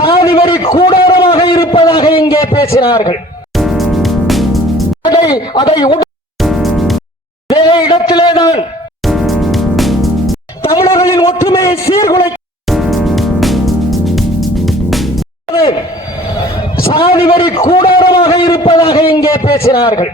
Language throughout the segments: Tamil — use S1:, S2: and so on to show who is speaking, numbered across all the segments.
S1: சாதி வரி கூடாரமாக இருப்பதாக இங்கே பேசினார்கள். அதை அதை உட- இதே தமிழர்களின் ஒற்றுமையை சீர்குலை சாதி வரி கூடாரமாக இருப்பதாக இங்கே பேசினார்கள்.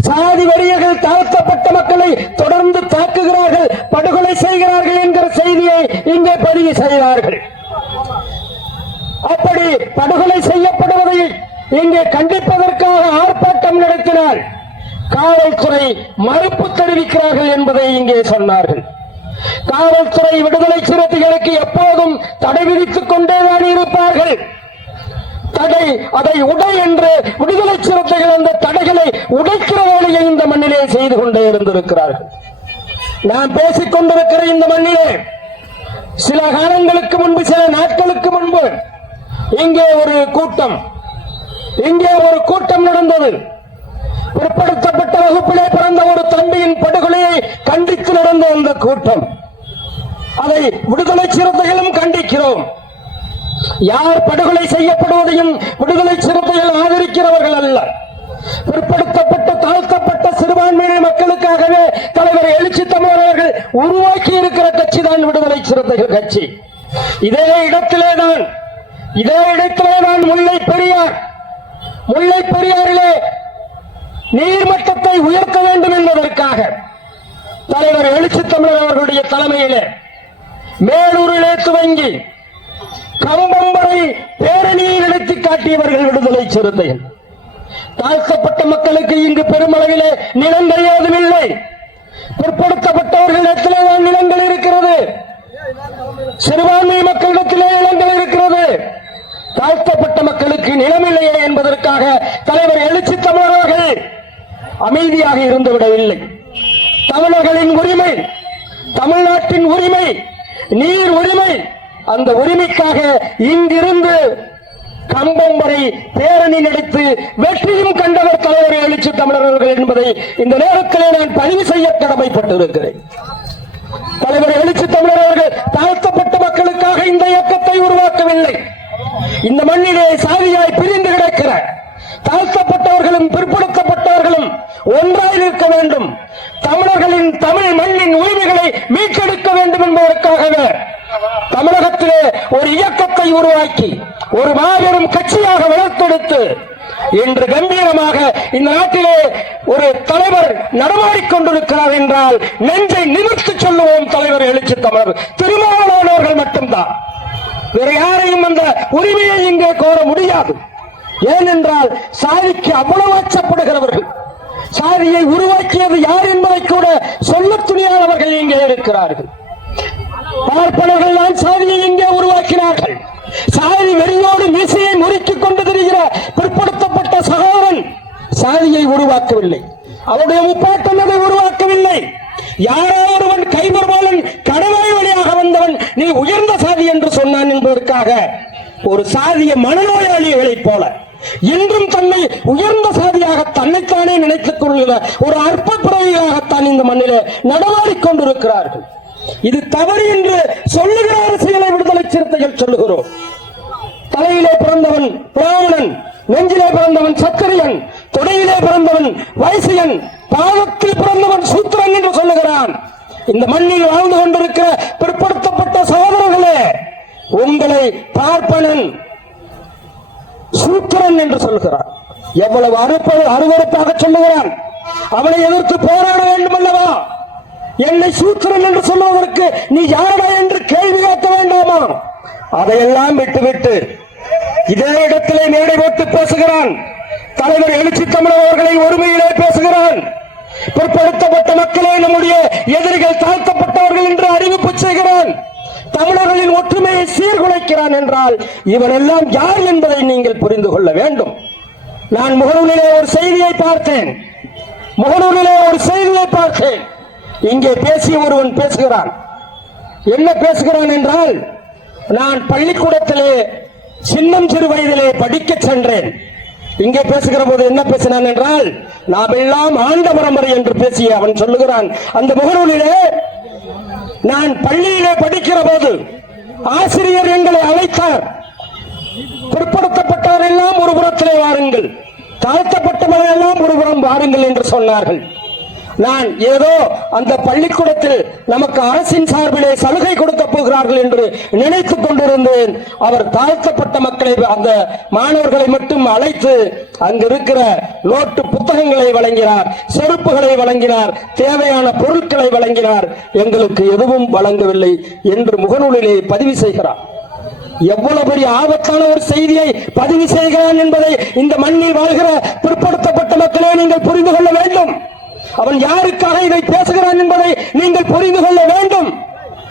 S1: சாதி வரியர்கள் தாழ்த்தப்பட்ட மக்களை தொடர்ந்து தாக்குகிறார்கள் படுகொலை செய்கிறார்கள் என்கிற செய்தியை இங்கே பதிவு செய்கிறார்கள் அப்படி படுகொலை செய்யப்படுவதை இங்கே கண்டிப்பதற்காக ஆர்ப்பாட்டம் நடத்தினார். காவல்துறை மறுப்பு தெரிவிக்கிறார்கள் என்பதை இங்கே சொன்னார்கள். காவல்துறை விடுதலை சிறுத்தைகளுக்கு எப்போதும் தடை விதித்துக் கொண்டேதான் இருப்பார்கள். தடை அதை உடை என்று விடுதலை சிறுத்தைகள் அந்த தடைகளை உடைக்கிற வேலையை இந்த மண்ணிலே செய்து கொண்டே இருந்திருக்கிறார்கள். நான் பேசிக் கொண்டிருக்கிற இந்த மண்ணிலே சில காலங்களுக்கு முன்பு சில நாட்களுக்கு முன்பு இங்கே ஒரு கூட்டம். இங்கே ஒரு கூட்டம் நடந்தது. பிற்படுத்தப்பட்ட வகுப்பிலே பிறந்த ஒரு தம்பியின் படுகொலையை கண்டித்து நடந்த அந்த கூட்டம். அதை விடுதலை சிறுத்தைகளும் கண்டிக்கிறோம். யார் படுகொலை செய்யப்படுவதையும் விடுதலை சிறுத்தைகள் ஆதரிக்கிறவர்கள் அல்ல. பிற்படுத்தப்பட்ட தாழ்த்தப்பட்ட சிறுபான்மையின மக்களுக்காகவே தலைவர் எழுச்சி தமிழர்கள் உருவாக்கி இருக்கிற கட்சி தான் விடுதலை சிறுத்தைகள் கட்சி. இதே இடத்திலே தான் இதே இடத்திலே நான் முல்லை பெரியார். முல்லை பெரியாரிலே நீர்மட்டத்தை உயர்த்த வேண்டும் என்பதற்காக தலைவர் எழுச்சி தமிழர் அவர்களுடைய தலைமையிலே மேலூரிலே துவங்கி கம்பம் வரை பேரணியை நடத்தி காட்டியவர்கள் விடுதலை சிறுத்தைகள். தாழ்த்தப்பட்ட மக்களுக்கு இங்கு பெருமளவிலே நிலங்கள் ஏதும் இல்லை. பிற்படுத்தப்பட்டவர்களிடத்திலே தான் நிலங்கள் இருக்கிறது. சிறுபான்மை மக்களிடத்திலே நிலங்கள் இருக்கிறது. தாழ்த்தப்பட்ட மக்களுக்கு நிலமில்லையே என்பதற்காக தலைவர் எழுச்சி தமிழர்கள் அமைதியாக இருந்துவிடவில்லை. தமிழர்களின் உரிமை தமிழ்நாட்டின் உரிமை நீர் உரிமை அந்த உரிமைக்காக இங்கிருந்து கம்பம் வரை பேரணி நடித்து வெற்றியும் கண்டவர் தலைவர் எழுச்சி தமிழர்கள் என்பதை இந்த நேரத்திலே நான் பதிவு செய்ய கடமைப்பட்டிருக்கிறேன் தலைவர் எழுச்சி தமிழர் அவர்கள் தாழ்த்தப்பட்ட மக்களுக்காக இந்த இயக்கத்தை உருவாக்கவில்லை இந்த சாதியாய் சாதியாய் பிரிந்து கிடக்கிற தாழ்த்தப்பட்டவர்களும் பிற்படுத்தப்பட்டவர்களும் ஒன்றாய் நிற்க வேண்டும். தமிழர்களின் தமிழ் மண்ணின் உரிமைகளை மீட்டெடுக்க வேண்டும் என்பதற்காகவே தமிழகத்திலே ஒரு இயக்கத்தை உருவாக்கி ஒரு மாபெரும் கட்சியாக வளர்த்தெடுத்து இன்று கம்பீரமாக இந்த நாட்டிலே ஒரு தலைவர் நடமாடிக்கொண்டிருக்கிறார் என்றால் நெஞ்சை நிமிர்த்து சொல்லுவோம் தலைவர் எழுச்சி தமிழர். திருமாவளவன் வேற யாரையும் அந்த உரிமையை இங்கே கோர முடியாது. ஏனென்றால் சாதிக்கு அவ்வளவு அச்சப்படுகிறவர்கள் சாதியை உருவாக்கியது யார் என்பதை கூட சொல்ல துணியாதவர்கள் இங்கே இருக்கிறார்கள். பார்ப்பனர்கள் தான் சாதியை இங்கே உருவாக்கினார்கள். சாதி வெறியோடு மீசையை முறுக்கிக் கொண்டு திரிகிற பிற்படுத்தப்பட்ட சகோதரன் சாதியை உருவாக்கவில்லை. அவருடைய முப்பாட்டன் அதை உருவாக்கவில்லை. யாரோ ஒருவன் கைபர்பாலன் கடவாய் வழியாக வந்தவன் நீ உயர்ந்த சாதி என்பதற்காக ஒரு சாதிய மனநோயாளிகளைப் போல இன்றும் தன்னை உயர்ந்த சாதியாக தன்னைத்தானே நினைத்துக் கொள்கிற ஒரு அற்ப பிறவியாகத்தான் இந்த மண்ணிலே நடமாடிக் கொண்டிருக்கிறார்கள். இது தவறு என்று சொல்லுகிற அரசியலை விடுதலை சிறுத்தைகள் சொல்லுகிறோம். தலையிலே பிறந்தவன் பிராமணன் நெஞ்சிலே பிறந்தவன் சத்திரியன் தொடையிலே பிறந்தவன் வைசியன் பாதத்தில் பிறந்தவன் சூத்திரன் என்று சொல்லுகிறான். இந்த மண்ணில் வாழ்ந்து கொண்டிருக்கிற பிற்படுத்தப்பட்ட சகோதரர்களே உங்களை பார்ப்பனன் சூத்திரன் என்று சொல்கிறார். எவ்வளவு அறுப்ப அருவறுப்பாக சொல்லுகிறான். அவனை எதிர்த்து போராட வேண்டும் அல்லவா என்னை சூத்திரன் என்று சொல்லுவதற்கு நீ யாரடா என்று கேள்வி கேட்க வேண்டாமா? அதையெல்லாம் விட்டுவிட்டு இதே இடத்திலே மேடை போட்டு பேசுகிறான். தலைவர் எழுச்சி தமிழர் அவர்களை ஒருமையிலே பேசுகிறான். பிற்படுத்தப்பட்ட மக்களே நம்முடைய எதிரிகள் தாழ்த்தப்பட்டவர்கள் என்று அறிவிப்பு செய்கிறான். தமிழர்களின் ஒற்றுமையை சீர்குலைக்கிறான் என்றால் இவன் எல்லாம் யார் என்பதை நீங்கள் புரிந்து கொள்ள வேண்டும். நான் முகநூலிலே ஒரு செய்தியை பார்த்தேன். முகநூலிலே ஒரு செய்தியை பார்த்தேன். இங்கே பேசிய ஒருவன் பேசுகிறான். என்ன பேசுகிறான் என்றால் நான் பள்ளிக்கூடத்திலே சின்னம் சிறு வயதிலே படிக்க சென்றேன். இங்கே பேசுகிற போது என்ன பேசினான் என்றால் நாம் எல்லாம் ஆண்ட பரம்பரை என்று பேசிய அவன் சொல்லுகிறான். அந்த முகநூலிலே நான் பள்ளியிலே படிக்கிற போது ஆசிரியர் எங்களை அழைத்தார். பிற்படுத்தப்பட்டவர் எல்லாம் ஒரு புறத்திலே வாருங்கள். தாழ்த்தப்பட்டவர்கள் எல்லாம் ஒரு புறம் வாருங்கள் என்று சொன்னார்கள். நான் ஏதோ அந்த பள்ளிக்கூடத்தில் நமக்கு அரசின் சார்பிலே சலுகை கொடுக்க போகிறார்கள் என்று நினைத்துக் கொண்டிருந்தேன். அவர் தாழ்த்தப்பட்ட மக்களை அந்த மாணவர்களை மட்டும் அழைத்து அங்கிருக்கிற நோட்டு புத்தகங்களை வழங்கினார் செருப்புகளை வழங்கினார் தேவையான பொருட்களை வழங்கினார். எங்களுக்கு எதுவும் வழங்கவில்லை என்று முகநூலிலே பதிவு செய்கிறார். எவ்வளவு பெரிய ஆபத்தான ஒரு செய்தியை பதிவு செய்கிறான் என்பதை இந்த மண்ணில் வாழ்கிற பிற்படுத்தப்பட்ட மக்களே நீங்கள் புரிந்து கொள்ள வேண்டும். அவன் யாருக்காக இதை பேசுகிறான் என்பதை நீங்கள் புரிந்து கொள்ள வேண்டும்.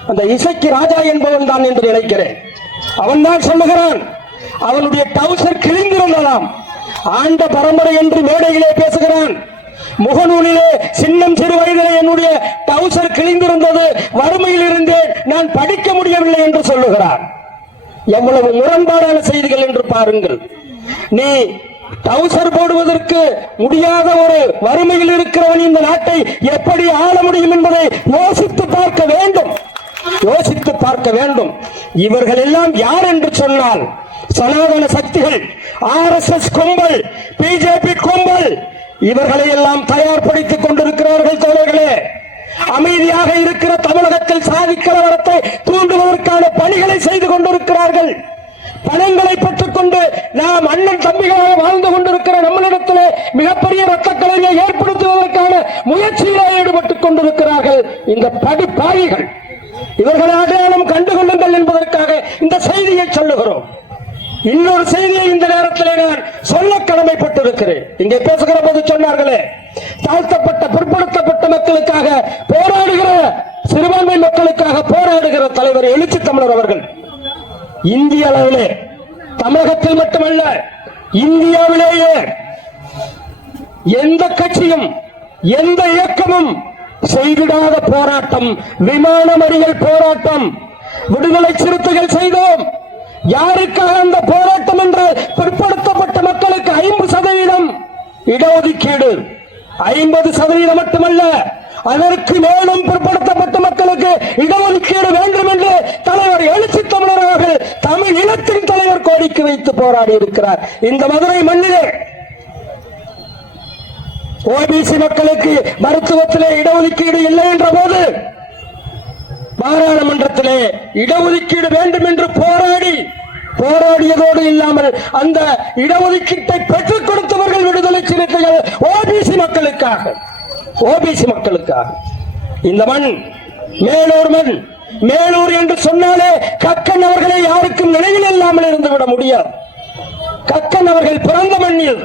S1: அந்த இசைக்கு ராஜா என்பவன் தான் என்று நினைக்கிறேன். அவன் தான் சொல்லுகிறான் அவனுடைய டவுசர் கிழிந்திருந்ததாம். ஆண்ட பரம்பரை என்று மேடையிலே பேசுகிறான். முகநூலிலே சின்னம் சிறு வயதிலே என்னுடைய டவுசர் கிழிந்திருந்தது வறுமையில் இருந்தேன் நான் படிக்க முடியவில்லை என்று சொல்லுகிறான். எவ்வளவு முரண்பாடான செய்திகள் என்று பாருங்கள். நீ டவுசர் போடுவதற்கு முடியாத ஒரு வறுமையில் இருக்கிறவன் இந்த நாட்டை எப்படி ஆள முடியும் என்பதை யோசித்து பார்க்க வேண்டும். யோசித்து பார்க்க வேண்டும். இவர்கள் எல்லாம் யார் என்று சொன்னால் சனாதன சக்திகள் ஆர் எஸ் எஸ் கும்பல் பிஜேபி கும்பல் இவர்களை எல்லாம் தயார்படுத்திக் கொண்டிருக்கிறார்கள் தோழர்களே. அமைதியாக இருக்கிற தமிழகத்தில் சாதி கலவரத்தை தூண்டுவதற்கான பணிகளை செய்து கொண்டிருக்கிறார்கள். பணங்களை பெற்றுக்கொண்டு நாம் அண்ணன் தம்பிகளாக வாழ்ந்து கொண்டிருக்கிற நம்மளிடத்திலே மிகப்பெரிய ரத்த ஏற்படுத்துவதற்கான முயற்சியிலே ஈடுபட்டுக் கொண்டிருக்கிறார்கள் இந்த படிப்பாளிகள் இவர்களை அடையாளம் கண்டுகொள்ளுங்கள் என்பதற்காக இந்த செய்தியை சொல்லுகிறோம். இன்னொரு செய்தியை இந்த நேரத்தில் நான் சொல்ல கடமைப்பட்டிருக்கிறேன். இங்கே பேசுகிற போது சொன்னார்களே தாழ்த்தப்பட்ட பிற்படுத்தப்பட்ட மக்களுக்காக போராடுகிற சிறுபான்மை மக்களுக்காக போராடுகிற தலைவர் எழுச்சி தமிழர் அவர்கள். இந்திய அளவிலே தமிழகத்தில் மட்டுமல்ல இந்தியாவிலேயே எந்த கட்சியும் எந்த இயக்கமும் செய்திடாத போராட்டம் விமான மறியல் போராட்டம் விடுதலை சிறுத்தைகள் செய்தோம். யாருக்காக அந்த போராட்டம் என்று பிற்படுத்தப்பட்ட மக்களுக்கு ஐம்பது சதவீதம் இடஒதுக்கீடு? ஐம்பது சதவீதம் மட்டுமல்ல அதற்கு மேலும் பிற்படுத்தப்பட்ட மக்களுக்கு இடஒதுக்கீடு வேண்டும் என்று தலைவர் எழுச்சி தமிழர் அவர்கள் தமிழ் இனத்தின் தலைவர் கோரிக்கை வைத்து போராடி இருக்கிறார். இந்த மதுரை மண்ணிலே ஓபிசி மக்களுக்கு மருத்துவத்திலே இடஒதுக்கீடு இல்லை என்ற போது பாராளுமன்றத்திலே இடஒதுக்கீடு வேண்டும் என்று போராடி போராடியதோடு இல்லாமல் அந்த இடஒதுக்கீட்டை பெற்றுக் கொடுத்தவர்கள் விடுதலை சிறுத்தைகள் ஓபிசி மக்களுக்காக ஓபிசி மக்களுக்காக. இந்த மண் மேலூர் மண் மேலூர் என்று சொன்னாலே கக்கன் அவர்களை யாருக்கும் நினைவில் இல்லாமல் இருந்து விட முடியாது. கக்கன் அவர்கள் பிறந்த மண்ணில்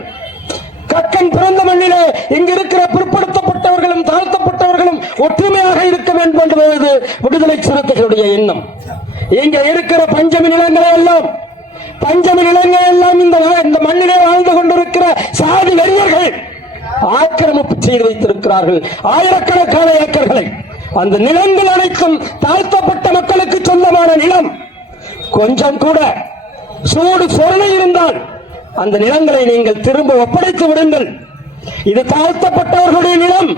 S1: கக்கன் பிறந்த மண்ணிலே இங்கு இருக்கிற பிற்படுத்தப்பட்டவர்களும் தாழ்த்தப்பட்டவர்களும் ஒற்றுமையாக இருக்க வேண்டும் என்பது விடுதலை சிறுத்தைகளுடைய எண்ணம். இங்க இருக்கிற பஞ்சமி நிலங்களை எல்லாம் பஞ்சமி நிலங்கள் எல்லாம் இந்த இந்த மண்ணிலே வாழ்ந்து கொண்டிருக்கிற சாதி வெறியர்கள் ஆக்கிரமிப்பு செய்து வைத்திருக்கிறார்கள். ஆயிரக்கணக்கான ஏக்கர்களை அந்த நிலங்கள் அனைத்தும் தாழ்த்தப்பட்ட மக்களுக்கு சொந்தமான நிலம். கொஞ்சம் கூட சூடு சொரணை இருந்தால் அந்த நிலங்களை நீங்கள் திரும்ப ஒப்படைத்து விடுங்கள். இது தாழ்த்தப்பட்டவர்களுடைய நிலம்.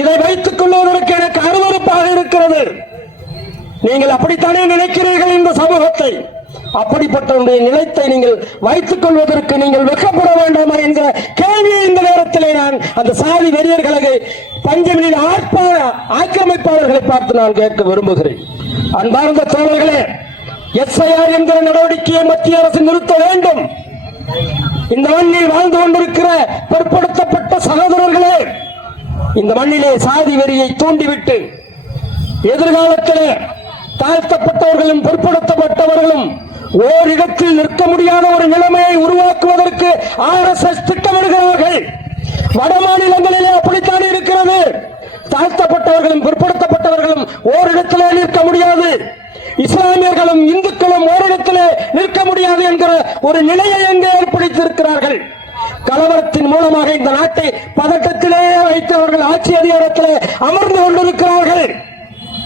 S1: இதை வைத்துக் கொள்வதற்கு எனக்கு அருவறுப்பாக இருக்கிறது. நீங்கள் அப்படித்தானே நினைக்கிறீர்கள் இந்த சமூகத்தை? அப்படிப்பட்டவருடைய நிலத்தை நீங்கள் வைத்துக் கொள்வதற்கு நீங்கள் வெக்கப்பட வேண்டாமா என்கிற கேள்வியை இந்த நேரத்திலே நான் அந்த சாதி வெறியர்களை பஞ்சமின் ஆட்பா ஆக்கிரமிப்பாளர்களை பார்த்து நான் கேட்க விரும்புகிறேன். அன்பார்ந்த தோழர்களே எஸ்ஐஆர் என்கிற நடவடிக்கையை மத்திய அரசு நிறுத்த வேண்டும். இந்த மண்ணில் வாழ்ந்து கொண்டிருக்கிற பிற்படுத்தப்பட்ட சகோதரர்களே இந்த மண்ணிலே சாதி வெறியை தூண்டிவிட்டு எதிர்காலத்திலே தாழ்த்தப்பட்டவர்களும் பிற்படுத்தப்பட்டவர்களும் ஓரிடத்தில் நிற்க முடியாத ஒரு நிலைமையை உருவாக்குவதற்கு ஆர் எஸ் எஸ் திட்டமிடுகிறார்கள். வட மாநிலங்களிலே அப்படித்தான் இருக்கிறது? தாழ்த்தப்பட்டவர்களும் பிற்படுத்தப்பட்டவர்களும் ஓரிடத்திலே நிற்க முடியாது. இஸ்லாமியர்களும் இந்துக்களும் ஓரிடத்திலே நிற்க முடியாது என்கிற ஒரு நிலையை எங்கே ஏற்படுத்தியிருக்கிறார்கள்? கலவரத்தின் மூலமாக இந்த நாட்டை பதட்டத்திலேயே வைத்து அவர்கள் ஆட்சி அதிகாரத்திலே அமர்ந்து கொண்டிருக்கிறார்கள்.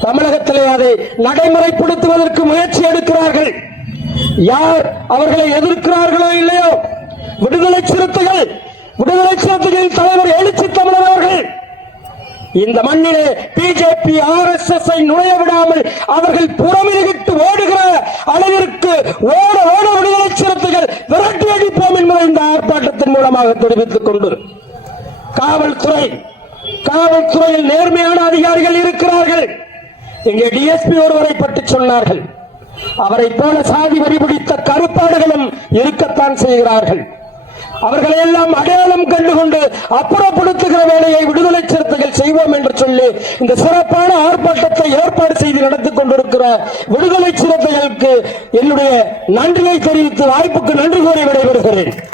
S1: தமிழகத்திலே அதை நடைமுறைப்படுத்துவதற்கு முயற்சி எடுக்கிறார்கள். யார் அவர்களை எதிர்க்கிறார்களோ இல்லையோ? விடுதலை சிறுத்தைகள் விடுதலை சிறுத்தைகளின் தலைவர் எழுச்சி தமிழர் அவர்கள் இந்த மண்ணிலே பிஜேபி ஆர் எஸ் எஸ் ஐ நுழைய விடாமல் அவர்கள் புறமிருகிட்டு ஓடுகிற அளவிற்கு ஓட ஓட விடுதலை ஆர்ப்பாட்டத்தின் மூலமாக தெரிவித்துக் கொண்டு காவல்துறை காவல்துறையில் நேர்மையான அதிகாரிகள் இருக்கிறார்கள். இங்கே டிஎஸ்பி ஒருவரை பற்றி சொன்னார்கள். அவரை போல சாதி வரிபிடித்த கருப்பாடுகளும் இருக்கத்தான் செய்கிறார்கள். அவர்களை எல்லாம் அடையாளம் கண்டுகொண்டு அப்புறப்படுத்துகிற வேலையை விடுதலை சிறுத்தைகள் செய்வோம் என்று சொல்லி இந்த சிறப்பான ஆர்ப்பாட்டத்தை ஏற்பாடு செய்து நடத்திக் கொண்டிருக்கிற விடுதலை சிறுத்தைகளுக்கு என்னுடைய நன்றியை தெரிவித்து வாய்ப்புக்கு நன்றி கூறி விடைபெறுகிறேன்.